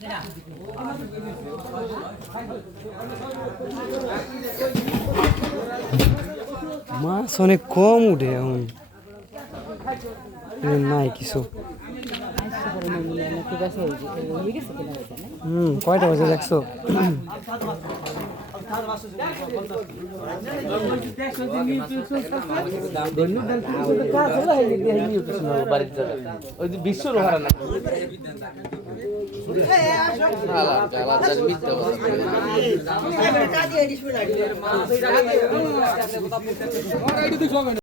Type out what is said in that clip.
হ্যাঁ মাছ অনেক কম উঠে এখন। নাই কিছু হুম কয়টা বাজে দেখছ? বিশ্ব রোহারা না